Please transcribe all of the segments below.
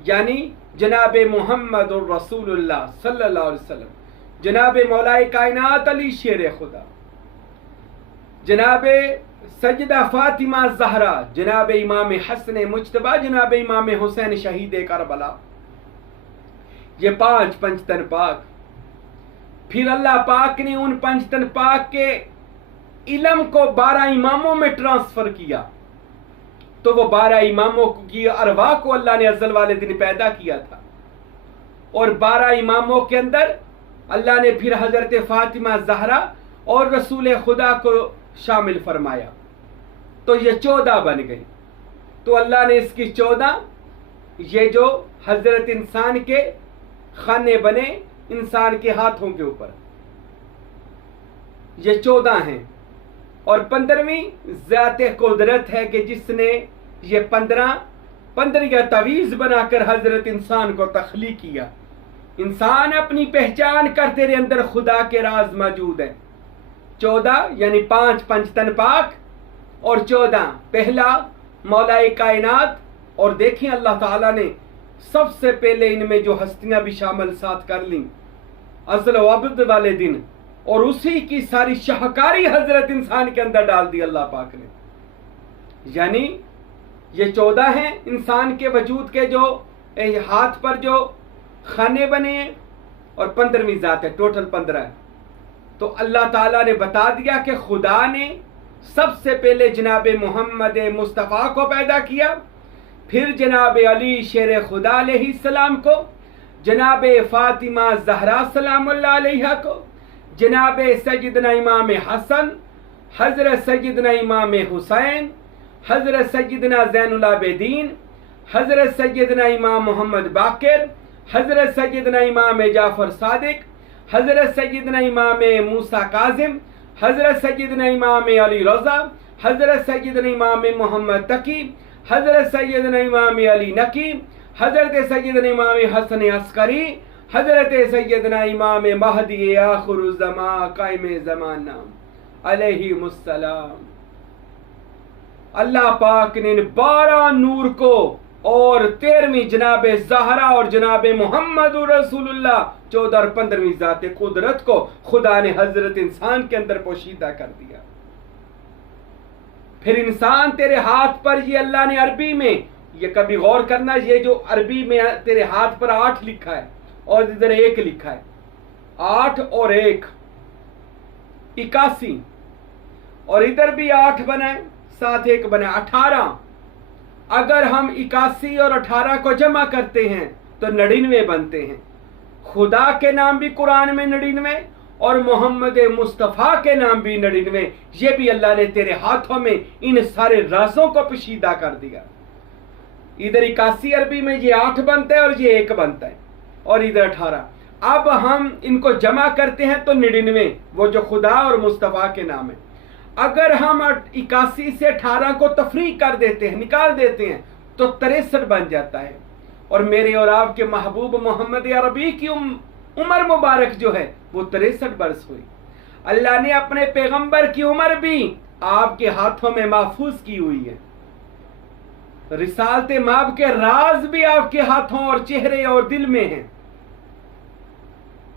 यानी जनाब मोहम्मद और रसूलुल्लाह सल्लल्लाहु अलैहि वसल्लम, जनाब मौलाए कायनात अली शेर खुदा, जनाब सजदा फातिमा जहरा, जनाब इमाम हसन मुज्तबा, जनाब इमाम हुसैन शहीद करबला, ये 5 पंचतन पाक। फिर अल्लाह पाक ने उन पंचतन पाक के इल्म को 12 इमामों में ट्रांसफर किया। तो वो 12 इमामों की अरवाह को अल्लाह ने अज़ल वाले दिन पैदा किया था, और 12 इमामों के अंदर अल्लाह ने फिर हजरत फातिमा जहरा और रसूल खुदा को शामिल फरमाया। तो ये 14 बन गई। तो अल्लाह ने इसकी 14, ये जो हजरत इंसान के खाने बने इंसान के हाथों के ऊपर, ये 14 हैं। और 15वीं ज़ात कुदरत है कि जिसने ये 15 तवीज़ बनाकर हजरत इंसान को तख्लीक किया। इंसान अपनी पहचान कर, तेरे अंदर खुदा के राज मौजूद है। 14 यानी 5 पंचतन पाक और 14 पहला मौलाए कायनात। और देखें अल्लाह ताला ने सबसे पहले इनमें जो हस्तियां भी शामिल साथ कर ली अज़ल व अबद वाले दिन, और उसी की सारी शाहकारी हजरत इंसान के अंदर डाल दी अल्लाह पाक ने। यानी ये 14 हैं इंसान के वजूद के जो हाथ पर जो खाने बने हैं, और 15वीं जात है, टोटल 15 है। तो अल्लाह ताला ने बता दिया कि खुदा ने सबसे पहले जनाब मोहम्मद मुस्तफ़ा को पैदा किया, फिर जनाब अली शेर खुदा अलैहिस्सलाम को, जनाब फातिमा जहरा सलामुल्लाह अलैहा को, जनाब सैयदना इमाम हसन, हजरत सैयदना इमाम हुसैन, हजरत सैयदना ज़ैनुल आबिदीन, हजरत सैयदना इमाम मोहम्मद बाकिर, हजरत सैयदना इमाम जाफर सादिक, हजरत सैयदना इमाम मूसा काजिम, हजरत सैयदना इमाम अली रज़ा, हजरत सैयदना इमाम मोहम्मद तकी, हजरत सैयदना इमाम अली नकी, हजरत सैयदना इमाम हसन अस्करी, हजरत सैयदना इमाम महदी आखिरुज़्ज़मा कायम ज़माना अलैहिमुस्सलाम। अल्लाह पाक ने 12 नूर को और 13वीं जनाब ज़हरा और जनाब मोहम्मद रसूलुल्लाह 14 और 15वीं ज़ात कुदरत को खुदा ने हजरत इंसान के अंदर पोशीदा कर दिया। फिर इंसान तेरे हाथ पर, ये अल्लाह ने अरबी में, ये कभी गौर करना, ये जो अरबी में तेरे हाथ पर 8 लिखा है और इधर 1 लिखा है, 8 और 1 81, और इधर भी 8 बनाए, साथ 1 बनाए 18। अगर हम 81 और 18 को जमा करते हैं तो 99 बनते हैं। खुदा के नाम भी कुरान में 99 और मोहम्मद मुस्तफ़ा के नाम भी 99। ये भी अल्लाह ने तेरे हाथों में इन सारे राज़ों को पोशीदा कर दिया। इधर 81 अरबी में ये 8 बनता है और ये 1 बनता है, और इधर 18। अब हम इनको जमा करते हैं तो 99, वो जो खुदा और मुस्तफ़ा के नाम है। अगर हम 81 से 18 को तफरीक कर देते हैं, निकाल देते हैं, तो 63 बन जाता है। और मेरे और आपके महबूब मोहम्मद अरबी की उम्र मुबारक जो है वो 63 बरस हुई। अल्लाह ने अपने पैगंबर की उम्र भी आपके हाथों में महफूज की हुई है। रिसालत माब के राज भी आपके हाथों और चेहरे और दिल में हैं।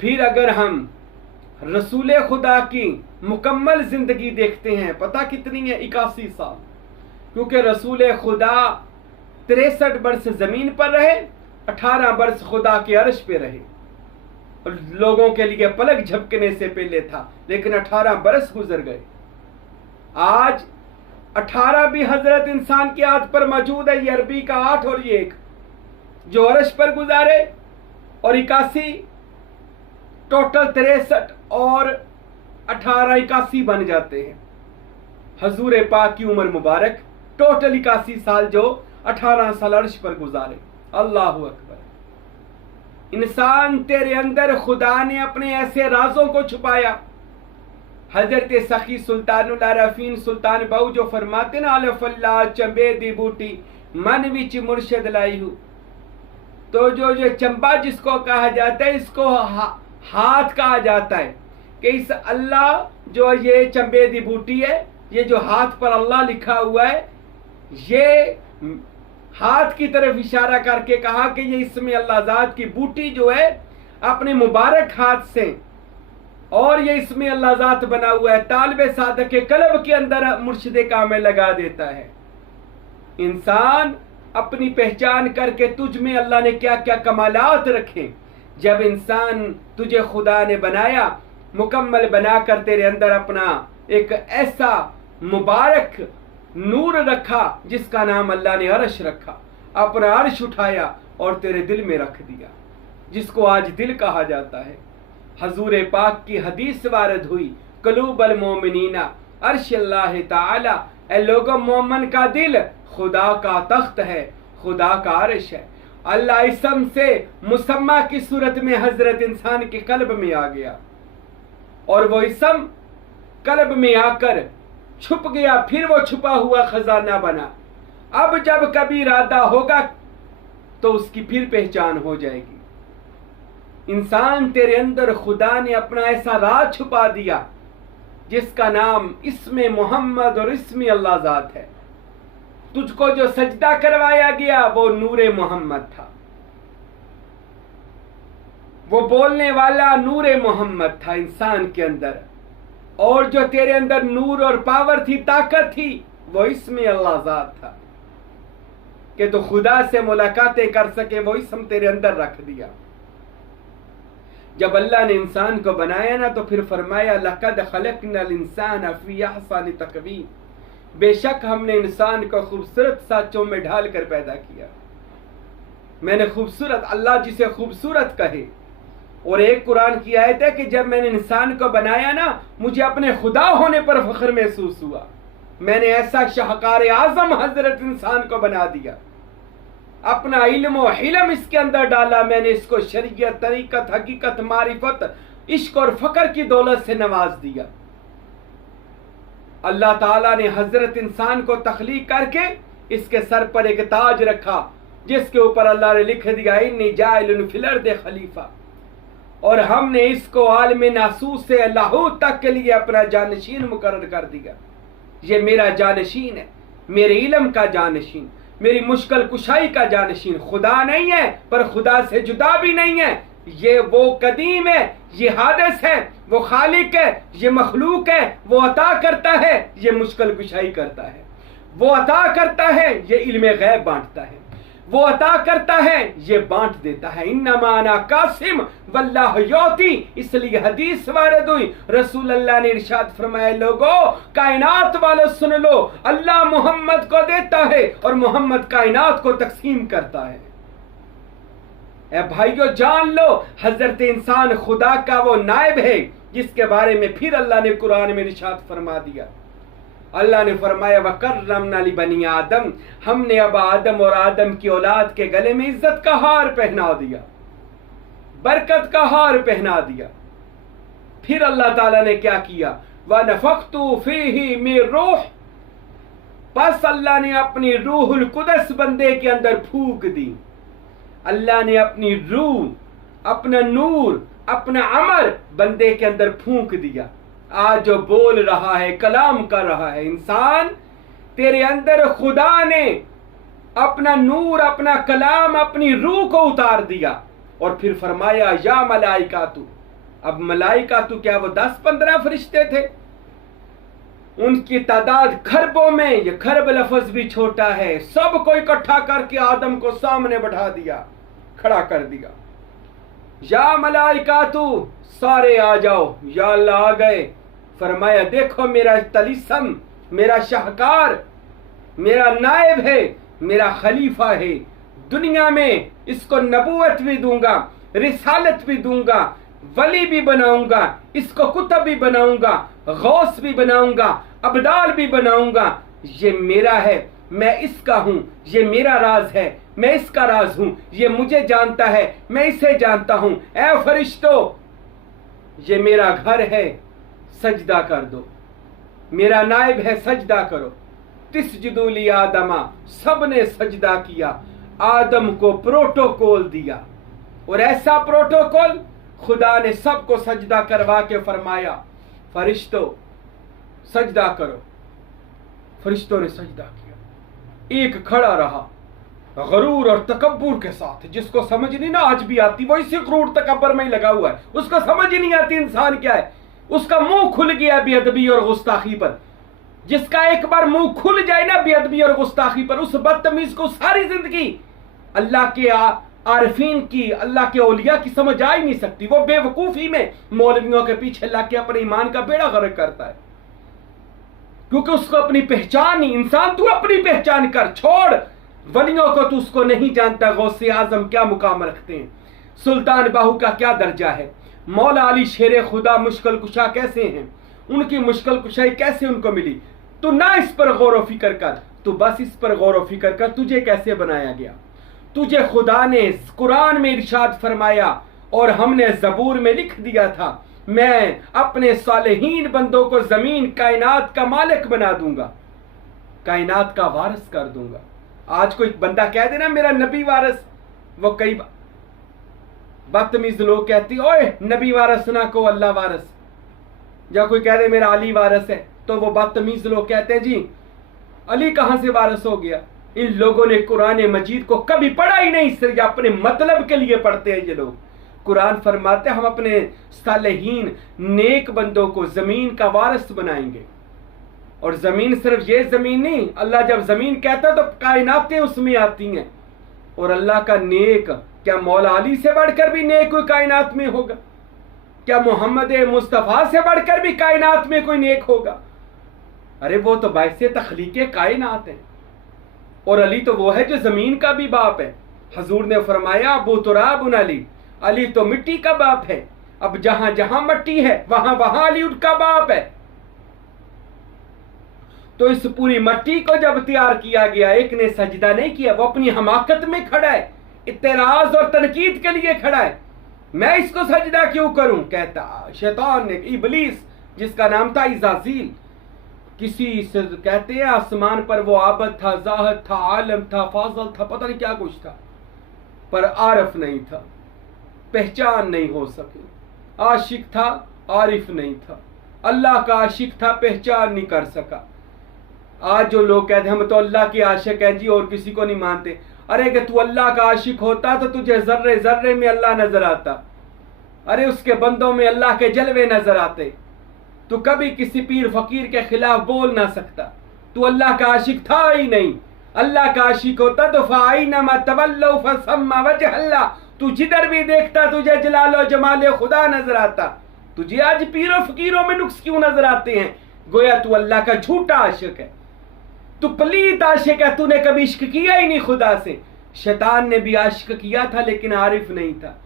फिर अगर हम रसूल खुदा की मुकम्मल जिंदगी देखते हैं, पता कितनी है? 81 साल। क्योंकि रसूल खुदा 63 बरस जमीन पर रहे, 18 बरस खुदा के अर्श पे रहे। और लोगों के लिए पलक झपकने से पहले था, लेकिन 18 बरस गुजर गए। आज 18 भी हजरत इंसान के हाथ पर मौजूद है। ये अरबी का 8 और ये 1 जो अर्श पर गुजारे, और 81 टोटल 63 और 18 81 बन जाते हैं। हजूर पाक की उम्र मुबारक टोटल 81 साल जो 18 साल अर्श पर गुजारे। अल्लाह अकबर। इंसान तेरे अंदर खुदा ने अपने ऐसे राजों को छुपाया। हजरत सखी सुल्तानुल आरफीन सुल्तान बहु जो फरमाते ना, अलफल्ला चंबे दी बूटी मन विच मुर्शद लाई हूं। तो जो चंबा जिसको कहा जाता है, इसको हाथ कहा जाता है कि इस अल्लाह जो ये चंबे दी बूटी है, ये जो हाथ पर अल्लाह लिखा हुआ है, ये हाथ की तरफ इशारा करके कहा कि ये इसमें अल्लाह ज़ात की बूटी जो है अपने मुबारक हाथ से, और ये इसमें अल्लाह ज़ात बना हुआ है, तालिबे सादक के कल्ब के अंदर मुर्शिद कामिल लगा देता है। इंसान अपनी पहचान करके तुझ में अल्लाह ने क्या क्या कमालात रखे। जब इंसान तुझे खुदा ने बनाया, मुकम्मल बनाकर तेरे अंदर अपना एक ऐसा मुबारक नूर रखा जिसका नाम अल्लाह ने अर्श रखा, अपना अर्श उठाया और तेरे दिल में रख दिया, जिसको आज दिल कहा जाता है। हजूर पाक की हदीस वारद हुई, कलूबल मोमिनीना अर्श अल्लाह ताला, ए लोगों मोमन का दिल खुदा का तख्त है, खुदा का अर्श है। अल्लाह इसम से मुसम्मा की सूरत में हजरत इंसान के कल्ब में आ गया और वो इसम कल्ब में आकर छुप गया, फिर वो छुपा हुआ खजाना बना। अब जब कभी इरादा होगा तो उसकी फिर पहचान हो जाएगी। इंसान तेरे अंदर खुदा ने अपना ऐसा राज छुपा दिया जिसका नाम इस्मे मोहम्मद और इस्मे अल्लाह ज़ात है। तुझको जो सजदा करवाया गया वो नूरे मोहम्मद था, वो बोलने वाला नूरे मोहम्मद था इंसान के अंदर, और जो तेरे अंदर नूर और पावर थी, ताकत थी, वो इसमें अल्लाह ज़ात था कि तो खुदा से मुलाकातें कर सके, वो इसम तेरे अंदर रख दिया। जब अल्लाह ने इंसान को बनाया ना तो फिर फरमाया लक़द ख़लक़नल इंसान फ़ी अहसन तक़वीम, बेशक हमने इंसान को खूबसूरत साँचों में ढाल कर पैदा किया। मैंने खूबसूरत, अल्लाह जिसे खूबसूरत कहे। और एक कुरान की आयत है कि जब मैंने इंसान को बनाया ना, मुझे अपने खुदा होने पर फख्र महसूस हुआ। मैंने ऐसा शाहकार आजम हजरत इंसान को बना दिया, अपना इल्म और हिलम इसके अंदर डाला। मैंने इसको शरीयत, तरीकत, हकीकत, मारिफत, इश्क और फकर की दौलत से नवाज दिया। अल्लाह ताला ने हजरत इंसान को तख्लीक करके इसके सर पर एक ताज रखा जिसके ऊपर अल्लाह ने लिख दिया इन्नी जाइलुन फिल अर्दि खलीफा, और हमने इसको आलम नासूस से लाहूत तक के लिए अपना जानशीन मुकर्रर कर दिया। ये मेरा जानशीन है, मेरे इल्म का जानशीन, मेरी मुश्किल कुशाई का जानशीन। खुदा नहीं है पर खुदा से जुदा भी नहीं है। ये वो कदीम है, ये हादिस है, वो खालिक है, ये मखलूक है। वो अता करता है, ये मुश्किल कुशाई करता है। वो अता करता है, ये इल्म गैब बांटता है। वो अता करता है, ये बांट देता है। इन्नमा अना कासिम वल्लाहु युती, इसलिए हदीस वारद हुई, रसूल अल्लाह ने इरशाद फरमाया लोगों कायनात वालों सुन लो, अल्लाह मोहम्मद को देता है और मोहम्मद कायनात को तकसीम करता है। ए भाइयों जान लो, हजरत इंसान खुदा का वो नायब है जिसके बारे में फिर अल्लाह ने कुरान में इरशाद फरमा दिया। अल्लाह ने फरमाया वकर्रमना लिबनी आदम, हमने अब आदम और आदम की औलाद के गले में इज्जत का हार पहना दिया, बरकत का हार पहना दिया। फिर अल्लाह ताला ने क्या किया, वनफ़ख्तु फ़ीही मिन रूह, बस अल्लाह ने अपनी रूहुल कुदस बंदे के अंदर फूंक दी। अल्लाह ने अपनी रूह, अपना नूर, अपना अमर बंदे के अंदर फूंक दिया। आज जो बोल रहा है, कलाम कर रहा है इंसान, तेरे अंदर खुदा ने अपना नूर, अपना कलाम, अपनी रूह को उतार दिया। और फिर फरमाया या मलाइकातु, अब मलाइकातु क्या वो 10-15 फरिश्ते थे? उनकी तादाद खरबों में, ये खरब लफ्ज भी छोटा है। सबको इकट्ठा करके आदम को सामने बैठा दिया, खड़ा कर दिया। या मलाइकातु, सारे आ जाओ। या अल्लाह आ गए। फरमाया देखो मेरा तलिस्म, मेरा शाहकार, मेरा नायब है, मेरा खलीफा है। दुनिया में इसको नबूवत भी दूंगा, रिसालत भी दूंगा, वली भी बनाऊंगा, इसको कुतब भी बनाऊंगा, गौस भी बनाऊंगा, अबदाल भी बनाऊंगा। ये मेरा है, मैं इसका हूं, ये मेरा राज है, मैं इसका राज हूं। ये मुझे जानता है, मैं इसे जानता हूं। ऐ फरिश्तों, ये मेरा घर है, सजदा कर दो। मेरा नायब है, सजदा करो। तिस्जुदू ली आदमा, सबने सजदा किया। आदम को प्रोटोकॉल दिया, और ऐसा प्रोटोकॉल खुदा ने सबको सजदा करवा के फरमाया फरिश्तों सजदा करो। फरिश्तों ने सजदा किया। एक खड़ा रहा, गरूर और तकब्बुर के साथ, जिसको समझ नहीं ना आज भी आती, वो इसी गरूर तकब्बर में ही लगा हुआ है, उसको समझ ही नहीं आती इंसान क्या है, उसका मुंह खुल गया बेअदबी और गुस्ताखी पर। जिसका एक बार मुंह खुल जाए ना बेअदबी और गुस्ताखी पर, उस बदतमीज को सारी जिंदगी अल्लाह के आरिफीन की, अल्लाह के औलिया की समझ आ ही नहीं सकती। वो बेवकूफी में मौलवियों के पीछे लग के अपने ईमान का बेड़ा गर्क करता है, क्योंकि उसको अपनी पहचान नहीं। इंसान तू अपनी पहचान कर, छोड़ वलियों को, तू उसको नहीं जानता गौसे आजम क्या मुकाम रखते हैं, सुल्तान बाहू का क्या दर्जा है, मौला अली शेर खुदा मुश्किल कुशा कैसे हैं, उनकी मुश्किल कुशाई कैसे उनको मिली। तू ना इस पर गौर व फिक्र कर, तू बस इस पर गौर व फिक्र कर तुझे कैसे बनाया गया। तुझे खुदा ने कुरान में इरशाद फरमाया और हमने जबूर में लिख दिया था, मैं अपने सालेहीन बंदों को जमीन कायनात का मालिक बना दूंगा, कायनात का वारिस कर दूंगा। आज कोई बंदा कह देना मेरा नबी वारिस, वो कई बदतमीज लोग कहती ओए नबी वारिस ना को अल्लाह वारिस, या कोई कह दे मेरा अली वारिस है, तो वो बदतमीज लोग कहते हैं जी अली कहां से वारिस हो गया। इन लोगों ने कुरान मजीद को कभी पढ़ा ही नहीं, सिर्फ अपने मतलब के लिए पढ़ते हैं ये लोग। कुरान फरमाते हम अपने सालेहीन नेक बंदों को जमीन का वारिस बनाएंगे। और जमीन सिर्फ ये जमीन नहीं, अल्लाह जब जमीन कहता है तो कायनातें उसमें आती हैं। और अल्लाह का नेक, क्या मौला अली से बढ़कर भी नेक कोई कायनात में होगा? क्या मोहम्मद मुस्तफ़ा से बढ़कर भी कायनात में कोई नेक होगा? अरे वो तो बाइसे तख्लीके कायनात है। और अली तो वो है जो जमीन का भी बाप है। हजूर ने फरमाया अबू तुराब अली, अली तो मिट्टी का बाप है। अब जहां जहां मिट्टी है वहां वहां अली उनका बाप है। तो इस पूरी मिट्टी को जब तैयार किया गया, एक ने सजदा नहीं किया, वो अपनी हमाकत में खड़ा है, इत्तेराज और तनकीद के लिए खड़ा है। मैं इसको सजदा क्यों करूं? कहता शैतान ने, इबलीस जिसका नाम था इज़ाज़ील, किसी से कहते हैं आसमान पर वो आबद था, जाहिद था, आलम था, फाजल था, पता नहीं क्या कुछ था, पर आरिफ नहीं था, पहचान नहीं हो सकी। आशिक था, आरिफ नहीं था। अल्लाह का आशिक था, पहचान नहीं कर सका। आज जो लोग कहते हैं हम तो अल्लाह के आशिक हैं जी और किसी को नहीं मानते, अरे कि तू अल्लाह का आशिक होता तो तुझे जर्रे जर्रे में अल्लाह नजर आता, अरे उसके बंदों में अल्लाह के जलवे नजर आते। तू कभी किसी पीर फकीर के खिलाफ बोल ना सकता, तू अल्लाह का आशिक था ही नहीं। अल्लाह का आशिक होता तो फ़ाइनमा तवल्लौ फसम्मा वजह अल्लाह, तू जिधर भी देखता तुझे जलालो जमाले खुदा नजर आता। तुझे आज पीरों फकीरों में नुक्स क्यों नजर आते हैं? गोया तू अल्लाह का झूठा आशिक है, तू पलीत आशिक है, तूने कभी इश्क किया ही नहीं खुदा से। शैतान ने भी आशिक किया था लेकिन आरिफ नहीं था,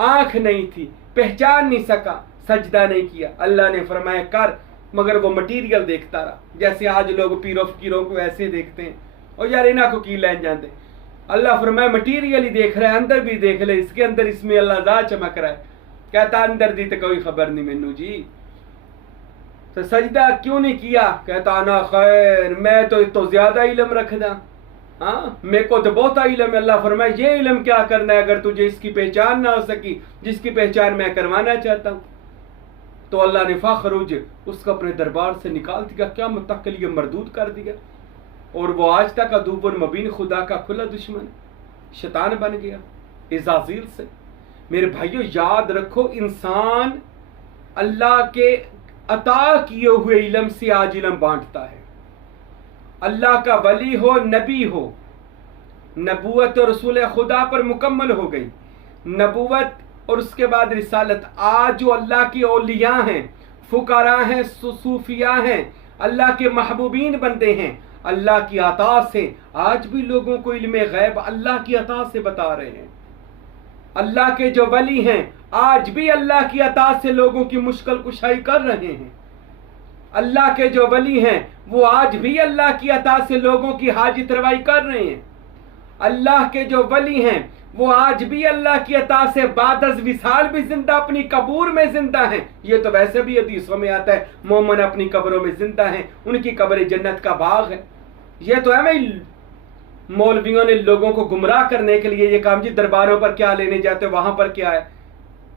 आंख नहीं थी, पहचान नहीं सका, सजदा नहीं किया। अल्लाह ने फरमाया कर, मगर वो मटीरियल देखता रहा। जैसे आज लोग पीरों फकीरों को ऐसे देखते हैं, और यार इन्हों को की लैन जाते। अल्लाह फरमाया मटीरियल ही देख रहा है, अंदर भी देख ले, इसके अंदर इसमें अल्लाह दा चमक रहा है। कहता अंदर दी तो कोई खबर नहीं मैनू जी, तो सजदा क्यों नहीं किया? कहता ना खैर, मैं तो ज्यादा इल्म रखदा, हाँ मेरे को तो बहुत इल्म है। अल्लाह फरमाया ये इल्म क्या करना है अगर तुझे इसकी पहचान ना हो सकी जिसकी पहचान मैं करवाना चाहता हूँ। तो अल्लाह ने फ़खरुज उसको अपने दरबार से निकाल दिया, क्या तक के लिए मरदूद कर दिया। और वो आज तक अदूबुन मुबीन, खुदा का खुला दुश्मन, शैतान बन गया इज़ाज़ील से। मेरे भाइयों याद रखो, इंसान अल्लाह के अता किए हुए इल्म से आज इल्म बांटता है। अल्लाह का वली हो, नबी हो, नबूवत और रसूल खुदा पर मुकम्मल हो गई, नबूवत और उसके बाद रिसालत। आज जो अल्लाह की औलिया हैं, फुकारा हैं, सूफिया हैं, अल्लाह के महबूबीन बंदे हैं, अल्लाह की अता से आज भी लोगों को इल्म गैब अल्लाह की अता से बता रहे हैं। अल्लाह के जो वली हैं आज भी अल्लाह की अता से लोगों की मुश्किल कुशाई कर रहे हैं। अल्लाह के जो वली हैं वो आज भी अल्लाह की अता से लोगों की हाजत रवाई कर रहे हैं। अल्लाह के जो वली हैं वो आज भी अल्लाह की अता से बादस विसाल भी जिंदा, अपनी कब्र में जिंदा हैं। ये तो वैसे भी हदीसों में आता है, मोमिन अपनी कब्रों में जिंदा हैं, उनकी कब्र जन्नत का बाग है। ये तो है भाई, मौलवियों ने लोगों को गुमराह करने के लिए ये काम, जी दरबारों पर क्या लेने जाते हो, वहां पर क्या है।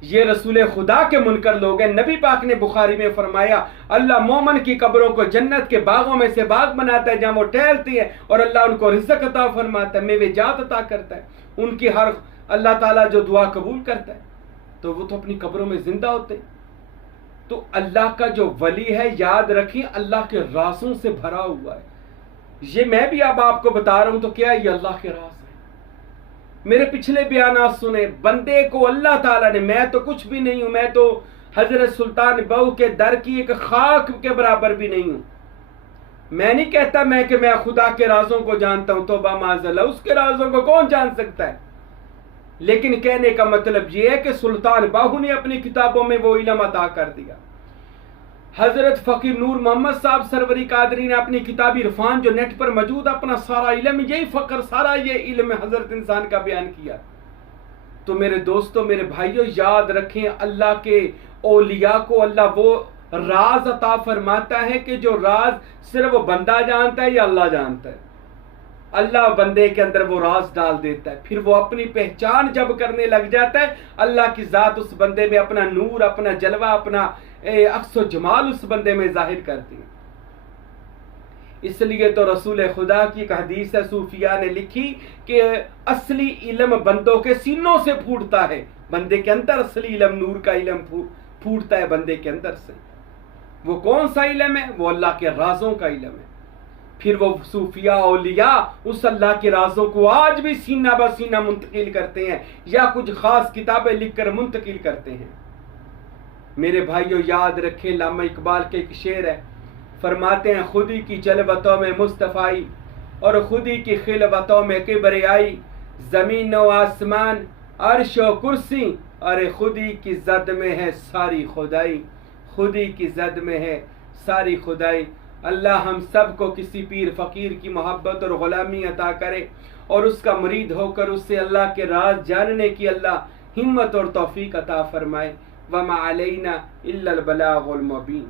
ये रसूल खुदा के मुनकर लोग हैं। नबी पाक ने बुखारी में फरमाया, अल्लाह मोमन की कब्रों को जन्नत के बागों में से बाग बनाता है जहां वो टहलती है, और अल्लाह उनको रिज़्क़ अता फरमाता है, मेवे जात अता करता है। उनकी हर अल्लाह ताला जो दुआ कबूल करता है, तो वो तो अपनी कब्रों में जिंदा होते हैं। तो अल्लाह का जो वली है, याद रखिए, अल्लाह के राज़ों से भरा हुआ है। ये मैं भी अब आपको बता रहा हूं, तो क्या ये अल्लाह के राज है? मेरे पिछले बयानात सुने, बंदे को अल्लाह ताला ने, मैं तो कुछ भी नहीं हूं, मैं तो हजरत सुल्तान बहू के दर की एक खाक के बराबर भी नहीं हूं। मैं नहीं कहता कि मैं खुदा के राजों को जानता हूं, तौबा माज़अल्लाह, उसके राजों को कौन जान सकता है। लेकिन कहने का मतलब यह है कि सुल्तान बाहू ने अपनी किताबों में वो इल्म अता कर दिया। हजरत फकीर नूर मोहम्मद साहब सरवरी कादरी ने अपनी किताब इरफान जो नेट पर मौजूद, अपना सारा इल्म, यही फकर, सारा ये इल्म हजरत इंसान का बयान किया। तो मेरे दोस्तों, मेरे भाइयों, याद रखें, अल्लाह के औलिया को अल्लाह वो राज अता फरमाता है कि जो राज सिर्फ वो बंदा जानता है या अल्लाह जानता है। अल्लाह बंदे के अंदर वो राज डाल देता है, फिर वो अपनी पहचान जब करने लग जाता है, अल्लाह की जात उस बंदे में अपना नूर, अपना जलवा, अपना अक्सो जमाल उस बंदे में जाहिर करती है। इसलिए तो रसूल खुदा की एक हदीस है, सूफिया ने लिखी कि असली इल्म बंदों के सीनों से फूटता है। बंदे के अंदर असली इल्म, नूर का इल्म फूटता है बंदे के अंदर से। वो कौन सा इल्म है? वो अल्लाह के राजों का इल्म है। फिर वो सूफिया औलिया उस अल्लाह के राजों को आज भी सीना ब सीना मुंतकिल करते हैं, या कुछ खास किताबें लिखकर मुंतकिल करते हैं। मेरे भाइयों, याद रखें, लामा इकबाल के एक शेर है, फरमाते हैं, खुदी की जलवतों में मुस्तफ़ाई और खुदी की खिलवतों में किबरियाई, जमीन व आसमान अर्श व कुर्सी, अरे खुदी की जद में है सारी खुदाई, खुदी की जद में है सारी खुदाई। अल्लाह हम सब को किसी पीर फकीर की मोहब्बत और गुलामी अता करे, और उसका मुरीद होकर उससे अल्लाह के राज जानने की अल्लाह हिम्मत और तौफीक अता फरमाए। वमा अलैना इल्लल बलागुल मुबीन।